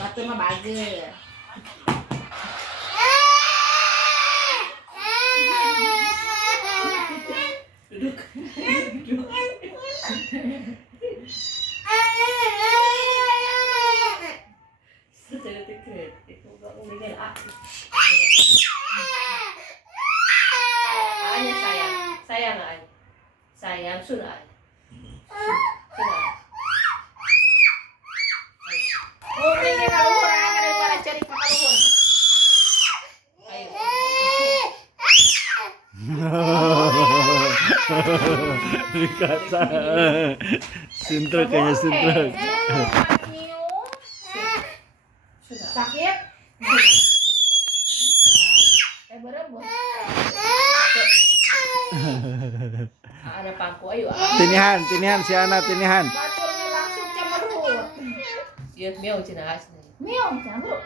Batu mah bager. Duduk. Duduk. Ayah sayang, sayang ayah, sayang sudah. Sudah. Oh, ini kalau orang ada para cari kakak luhur. Ayo. Dikata sintruk kayaknya sintruk. Sakit? Berebut. Ada pangku ayo. Tinihan si Ana tinihan. Baturnya langsung cemerut. Iya, miau cenah asli. Miau cenah, Bro.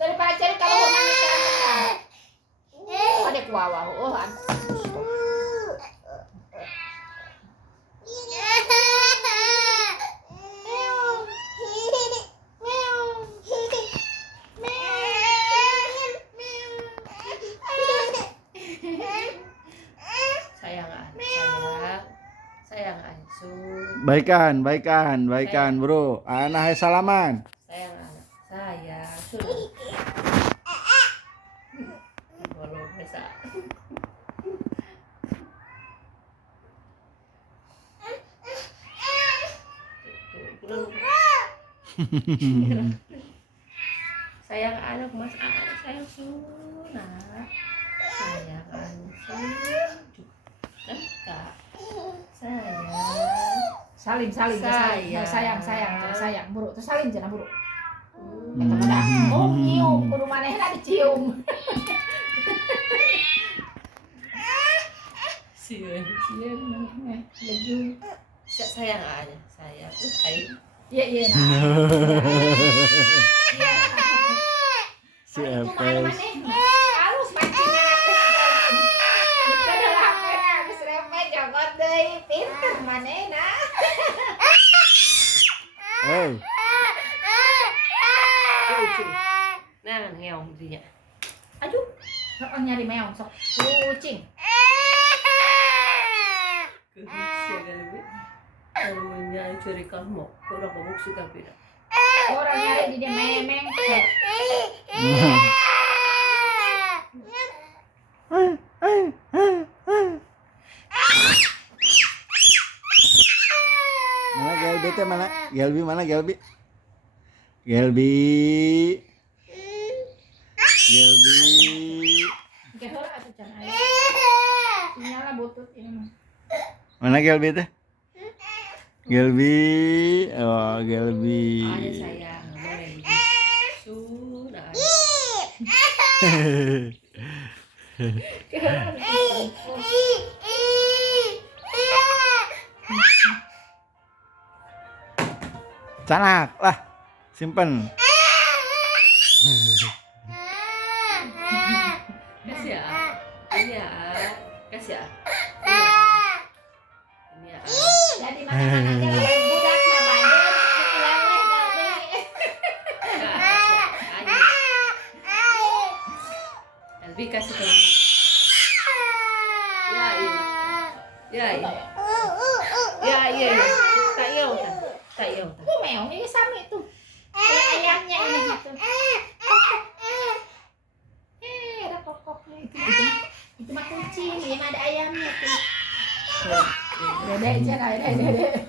Daripada cari kalau manis kan. Ada kuawa. Oh, sayang Ansu. Baikan bro. Ana hai salaman. Sayang anak saya sudah. Walau bisa. Sayang anak mas anak sayang sunat. Sayang Ansu. Enggak. Sayang sayang buruk terus salim jangan buruk oh nyium kudu manehna dicium sieun manehna laju sayang aja sayang ai iya Si Epes harus mancingna kada lapena geus remeh jogot deui pinter manehna. Hey. Nah, ngeong dinya. Aduh, sok nyari meong sok. Kucing. Kucing kali. Kalau nyari curi kamu, kurang kamu suka beda. Orang nyari di dia memeng. Mana Gelbi teh mana? Gelbi mana Gelbi? Gelbi. Kehor atuh can aya. Sinyalna butut ini mah. Mana Gelbi teh? Gelbi. Oh, Gelbi. Aja sayang, boleh. Sudah. Canak lah. Simpen. Kasih ya. Ini ya. Kasih ya. Ini ya. Jadi mana-mana jalan budak mah bandel pulang leh gawe. Elvi kasih ke. Ya iya. Ya iya. Ya iya. Tak iya kan. Tak iya. Kok meong ini sama itu. Ayamnya ini gitu. Ada kokoknya itu mah kucing, ini mah ada ayamnya tuh. Dede aja lah, dede.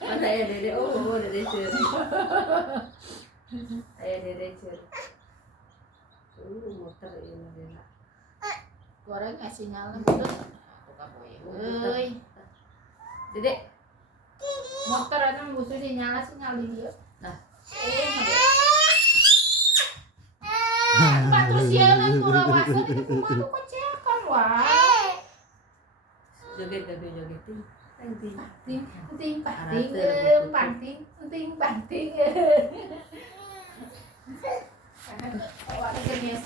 Mana ya dede? Oh, dede ceri. Ayo dede ceri. Motor ini dede. Goreng kasih nyala betul. Tukang boy. Euy. Dede. Motor anu musuh dinyala sinyal di dia. Nah. Patrusieun kurawasa di kumaha kocekan wae. Joget ting. Awak geus